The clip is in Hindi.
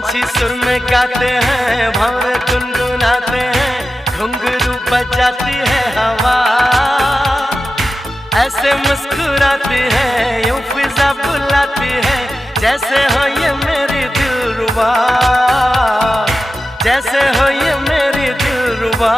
पंछी सुर में गाते हैं, भंवर गुनगुनाते हैं, घुंघरू बजाती है हवा, ऐसे मुस्कुराती है, यूं फिजा बुलाती है, जैसे हो ये मेरी दिलरुबा, जैसे हो ये मेरी दिलरुबा।